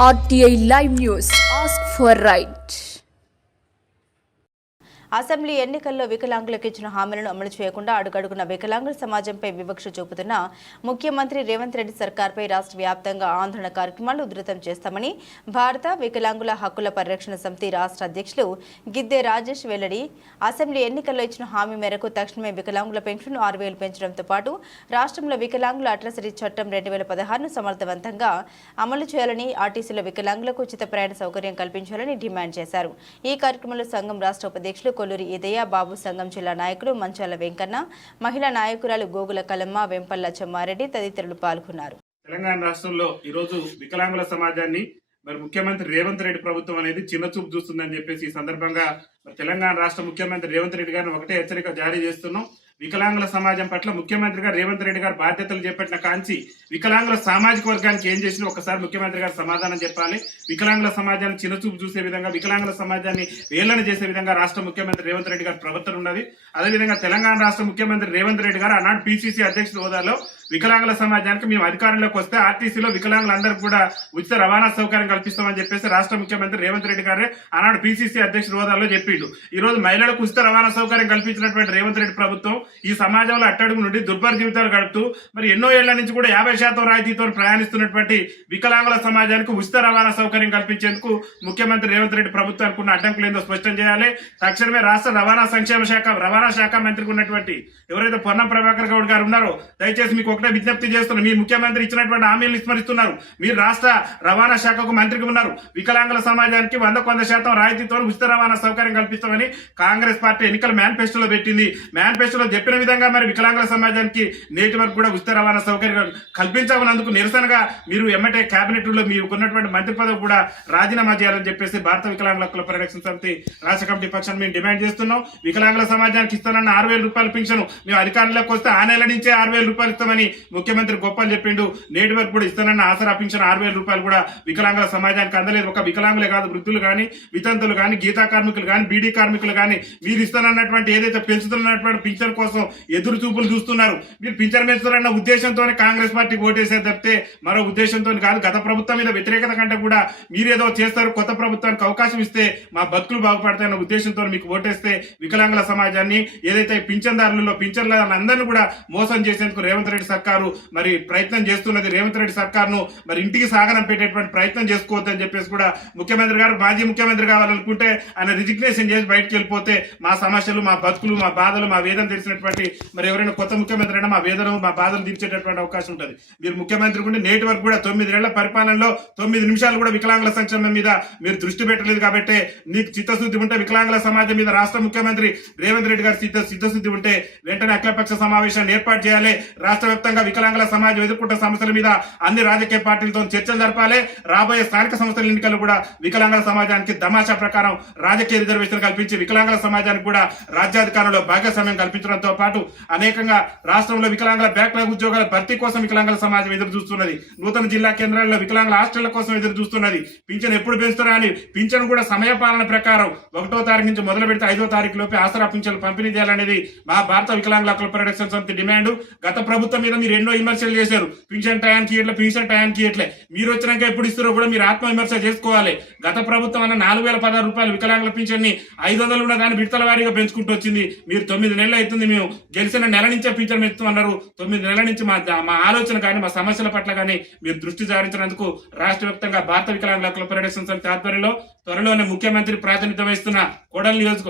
RTI Live News. Ask for right. Assembly ఎన్నికల్లో వికలాంగులకు ఇచ్చిన హామీలను అమలు చేయకుండా అడుగడుగున వికలాంగుల సమాజంపై వివక్ష చూపుతున్న ముఖ్యమంత్రి రేవంత్ రెడ్డి సర్కార్పై రాష్ట్ర వ్యాప్తంగా ఆందోళన కార్యక్రమాలు ఉధృతం చేస్తామని భారత వికలాంగుల హక్కుల పరిరక్షణ సమితి రాష్ట్ర అధ్యక్షులు గిద్దె రాజేష్ వెల్లడి. అసెంబ్లీ ఎన్నికల్లో ఇచ్చిన హామీ మేరకు తక్షణమే వికలాంగుల పెన్షన్ 6,000 పెంచడంతో పాటు రాష్ట్రంలో వికలాంగుల అట్రసిటీ చట్టం 2016ను సమర్థవంతంగా అమలు చేయాలని, ఆర్టీసీలో వికలాంగులకు ఉచిత ప్రయాణ సౌకర్యం కల్పించాలని డిమాండ్ చేశారు. ఈ కార్యక్రమంలో సంఘం రాష్ట్ర ఉపాధ్యక్షులు కొల్లూరి ఇదయ్య, బాబు సంఘం జిల్లా నాయకులు మంచాల వెంకన్న, మహిళా నాయకురాలు గోగుల కలమ్మ, వెంపల్ల చెమ్మారెడ్డి తదితరులు పాల్గొన్నారు. తెలంగాణ రాష్ట్రంలో ఈరోజు వికలాంగుల సమాజాన్ని ముఖ్యమంత్రి రేవంత్ రెడ్డి ప్రభుత్వం అనేది చిన్నచూపు చూస్తుందని చెప్పేసి ఈ సందర్భంగా తెలంగాణ రాష్ట్ర ముఖ్యమంత్రి రేవంత్ రెడ్డి గారిని ఒకటే హెచ్చరిక జారీ చేస్తున్నాం. వికలాంగుల సమాజం పట్ల ముఖ్యమంత్రి రేవంత్ రెడ్డి గారు బాధ్యతలు చేపట్టిన కాంచి వికలాంగుల సామాజిక వర్గానికి ఏం చేసినా ఒకసారి ముఖ్యమంత్రి గారు సమాధానం చెప్పాలి. వికలాంగుల సమాజాన్ని చిన్నచూపు చూసే విధంగా, వికలాంగుల సమాజాన్ని వేలన చేసే విధంగా రాష్ట్ర ముఖ్యమంత్రి రేవంత్ రెడ్డి గారి ప్రవర్తన ఉన్నది. అదేవిధంగా తెలంగాణ రాష్ట్ర ముఖ్యమంత్రి రేవంత్ రెడ్డి గారు ఆనాడు పిసిసి అధ్యక్షుల హోదాలో వికలాంగుల సమాజానికి మేము అధికారంలోకి వస్తే ఆర్టీసీలో వికలాంగులందరికీ కూడా ఉచిత రవాణా సౌకర్యం కల్పిస్తామని చెప్పేసి రాష్ట్ర ముఖ్యమంత్రి రేవంత్ రెడ్డి గారే ఆనాడు పిసిసి అధ్యక్షుల హోదాలో చెప్పిండు. ఈ రోజు మహిళలకు ఉచిత రవాణా సౌకర్యం కల్పించినటువంటి రేవంత్ రెడ్డి ప్రభుత్వం ఈ సమాజంలో అట్టడుగు నుండి దుర్భర జీవితాలు గడుపుతూ ఎన్నో ఏళ్ల నుంచి కూడా 50% రాయితీతో ప్రయాణిస్తున్నటువంటి వికలాంగుల సమాజానికి ఉచిత రవాణా సౌకర్యం కల్పించేందుకు ముఖ్యమంత్రి రేవంత్ రెడ్డి ప్రభుత్వానికి ఉన్న అడ్డంకులు ఏందో స్పష్టం చేయాలి. తక్షణమే రాష్ట్ర రవాణా శాఖ మంత్రికి ఉన్నటువంటి ఎవరైతే పొన్నం ప్రభాకర్ గౌడ్ గారు ఉన్నారో దయచేసి మీకు ఒకటే విజ్ఞప్తి చేస్తున్నారు. మీ ముఖ్యమంత్రి ఇచ్చినటువంటి హామీలను విస్మరిస్తున్నారు. మీరు రాష్ట్ర రవాణా శాఖకు మంత్రికి ఉన్నారు. వికలాంగుల సమాజానికి 100% రాయితీతో ఉచిత రవాణా సౌకర్యం కల్పిస్తామని కాంగ్రెస్ పార్టీ ఎన్నికల మేనిఫెస్టోలో పెట్టింది. మేనిఫెస్టోలో చెప్పిన విధంగా వికలాంగుల సమాజానికి నేటి వరకు కూడా ఉచిత రవాణా సౌకర్యం కల్పించమన్నందుకు నిరసనగా మీరు ఎమ్మటే కేబినెట్ లో మీకు ఉన్నటువంటి మంత్రి పదవి కూడా రాజీనామా చేయాలని చెప్పేసి భారత వికలాంగుల హక్కుల పరిరక్షణ సమితి రాష్ట్ర కమిటీ పక్షాన్ని మేము డిమాండ్ చేస్తున్నాం. వికలాంగుల సమాజానికి ఇస్తానన్న 6,000 రూపాయల పెన్షన్ మేము అధికారంలోకి వస్తే ఆ నెల నుంచే 6,000 రూపాయలు ఇస్తామని ముఖ్యమంత్రి గొప్పని చెప్పిండు. నేటి వరకు కూడా ఇస్తానన్న ఆసరా పెన్షన్ 6,000 రూపాయలు కూడా వికలాంగుల సమాజానికి అందలేదు. ఒక వికలాంగులే కాదు, వృద్ధులు కానీ, వితంతులు కానీ, గీతా కార్మికులు కానీ, బీడీ కార్మికులు కానీ మీరు ఇస్తానన్నటువంటి ఏదైతే పెంచుతున్నటువంటి పింఛన్ కోసం ఎదురు చూపులు చూస్తున్నారు. మీరు పింఛన్ పెంచుతారన్న ఉద్దేశంతోనే కాంగ్రెస్ పార్టీకి ఓటేసే తప్పితే మరో ఉద్దేశంతో కాదు. గత ప్రభుత్వం మీద వ్యతిరేకత కంటే కూడా మీరేదో చేస్తారు, కొత్త ప్రభుత్వానికి అవకాశం ఇస్తే మా బతుకులు బాగుపడతాయన్న ఉద్దేశంతో మీకు ఓటేస్తే వికలాంగుల సమాజాన్ని ఏదైతే పింఛన్దారులలో పింఛన్ల అందరినీ కూడా మోసం చేసేందుకు రేవంత్ రెడ్డి సర్కారు ప్రయత్నం చేస్తున్నది. రేవంత్ రెడ్డి సర్కారును ఇంటికి సాగనం పెట్టేటువంటి ప్రయత్నం చేసుకోవద్దని చెప్పేసి కూడా ముఖ్యమంత్రి గారు మాజీ ముఖ్యమంత్రి కావాలనుకుంటే ఆయన రిజిగ్నేషన్ చేసి బయటకు వెళ్ళిపోతే మా సమస్యలు, మా బతుకులు, మా బాధలు, మా వేదన తెలిసినటువంటి ఎవరైనా కొత్త ముఖ్యమంత్రి అయినా మా వేదన, మా బాధలు తీర్చేటటువంటి అవకాశం ఉంటుంది. మీరు ముఖ్యమంత్రి ఉండి నేటి వరకు కూడా 9 ఏళ్ల పరిపాలనలో 9 నిమిషాలు కూడా వికలాంగుల సంక్షేమం మీద మీరు దృష్టి పెట్టలేదు. కాబట్టి నీకు చిత్తశుద్ధి ఉంటే, వికలాంగుల సమాజం మీద రాష్ట్ర ముఖ్యమంత్రి రేవంత్ రెడ్డి గారు చిత్తశుద్ధి ఉంటే వెంటనే అఖిలపక్ష సమావేశాన్ని ఏర్పాటు చేయాలి. రాష్ట్ర వ్యాప్తంగా వికలాంగుల సమాజం ఎదుర్కొంటున్న సమస్యల మీద అన్ని రాజకీయ పార్టీలతో చర్చలు జరపాలి. రాబోయే స్థానిక సంస్థల ఎన్నికల్లో కూడా వికలాంగుల సమాజానికి తమాషా ప్రకారం రాజకీయ రిజర్వేషన్ కల్పించి వికలాంగుల సమాజానికి కూడా రాజ్యాధికారంలో భాగస్వామ్యం కల్పించడంతో పాటు అనేకంగా రాష్ట్రంలో వికలాంగుల బ్యాక్లాగ్ ఉద్యోగాల భర్తీ కోసం వికలాంగుల సమాజం ఎదురు చూస్తున్నది. నూతన జిల్లా కేంద్రాల్లో వికలాంగుల హాస్టళ్ల కోసం ఎదురు చూస్తున్నది. పింఛన్ ఎప్పుడు పెంచుతారా అని, పింఛన్ కూడా సమయపాలన ప్రకారం 1వ తారీఖు నుంచి మొదలు పెడితే 5వ తారీఖు లోపే ఆసరా పింఛన్లు పంపిణీ చేయాలనేది మా భారత వికలాంగుల హక్కుల పరిరక్షణ సమితి డిమాండ్. గత ప్రభుత్వం మీద మీరు ఎన్నో విమర్శలు చేశారు. పింఛన్ టయానికి ఇట్లే మీరు వచ్చినాక ఎప్పుడు ఇస్తారో కూడా మీరు ఆత్మ విమర్శ చేసుకోవాలి. గత ప్రభుత్వం అన్న 4,016 రూపాయలు వికలాంగుల పింఛన్ ని 500 ఉన్న దాన్ని విడతల వారీగా పెంచుకుంటూ వచ్చింది. మీరు 9 నెలలు అవుతుంది, మేము గెలిచిన నెల నుంచే పింఛన్ పెంచుతున్నారు. 9 నెలల నుంచి మా ఆలోచన కానీ, మా సమస్యల పట్ల కానీ మీరు దృష్టి సారించినందుకు రాష్ట్ర వ్యాప్తంగా భారత వికలాంగుల హక్కుల పరిరక్షణ సమితి ఆధ్వర్యంలో త్వరలోనే ముఖ్యమంత్రి ప్రాతినిధ్యం వహిస్తున్న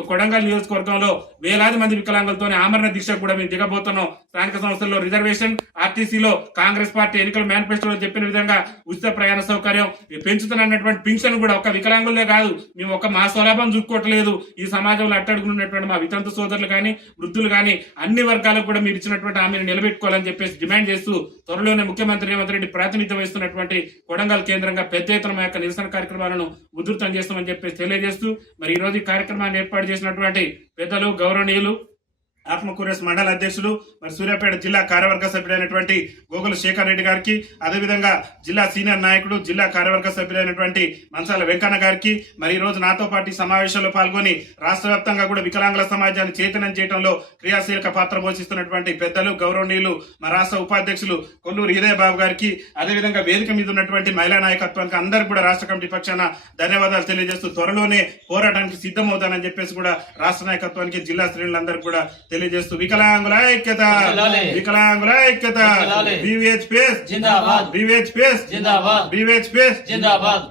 కొడంగల్ నియోజకవర్గంలో వేలాది మంది వికలాంగులతో ఆమరణ దీక్ష కూడా మేము దిగబోతున్నాం. స్థానిక సంస్థల్లో రిజర్వేషన్, ఆర్టీసీలో కాంగ్రెస్ పార్టీ ఎన్నికల మేనిఫెస్టోలో చెప్పిన విధంగా ఉచిత ప్రయాణ సౌకర్యం పెంచుతున్నటువంటి పింఛన్ కూడా ఒక వికలాంగులే కాదు, మేము మా స్వలాభం చూసుకోవట్లేదు. ఈ సమాజంలో అట్టడుగున్నటువంటి మా వితంతు సోదరులు కానీ, వృద్ధులు కానీ అన్ని వర్గాలకు కూడా మీరు ఇచ్చినటువంటి హామీని నిలబెట్టుకోవాలని చెప్పేసి డిమాండ్ చేస్తూ త్వరలోనే ముఖ్యమంత్రి రేవంత్ రెడ్డి ప్రాతినిధ్యం వహిస్తున్నటువంటి కొడంగల్ కేంద్రంగా పెద్ద ఎత్తున మా యొక్క నిరసన కార్యక్రమాలను ఉధృతం చేస్తామని చెప్పేసి తెలియజేస్తూ ఈ రోజు ఈ కార్యక్రమాన్ని ఏర్పాటు చేసినటువంటి పెద్దలు, గౌరవనీయులు ఆత్మకూరేస్ మండల అధ్యక్షులు మరి సూర్యాపేట జిల్లా కార్యవర్గ సభ్యుడైనటువంటి గోగుల శేఖర్ రెడ్డి గారికి, అదేవిధంగా జిల్లా సీనియర్ నాయకుడు జిల్లా కార్యవర్గ సభ్యుడైనటువంటి మంచాల వెంకన్న గారికి, మరి ఈ రోజు నాతో పాటు సమావేశంలో పాల్గొని రాష్ట్ర వ్యాప్తంగా కూడా వికలాంగుల సమాజాన్ని చైతన్యం చేయడంలో క్రియాశీలక పాత్ర పోషిస్తున్నటువంటి పెద్దలు గౌరవనీయులు మా రాష్ట్ర ఉపాధ్యక్షులు కొల్లూరు హృదయ బాబు గారికి, అదేవిధంగా వేదిక మీద ఉన్నటువంటి మహిళా నాయకత్వానికి అందరికీ కూడా రాష్ట్ర కమిటీ పక్షాన ధన్యవాదాలు తెలియజేస్తూ త్వరలోనే పోరాటానికి సిద్ధమవుతానని చెప్పేసి కూడా రాష్ట్ర నాయకత్వానికి జిల్లా శ్రేణులందరికీ కూడా తెలియజేస్తూ వికలాంగుల ఐక్యత, వికలాంగుల ఐక్యత, BVHPS జిందాబాద్, BVHPS జిందాబాద్, BVHPS జిందాబాద్.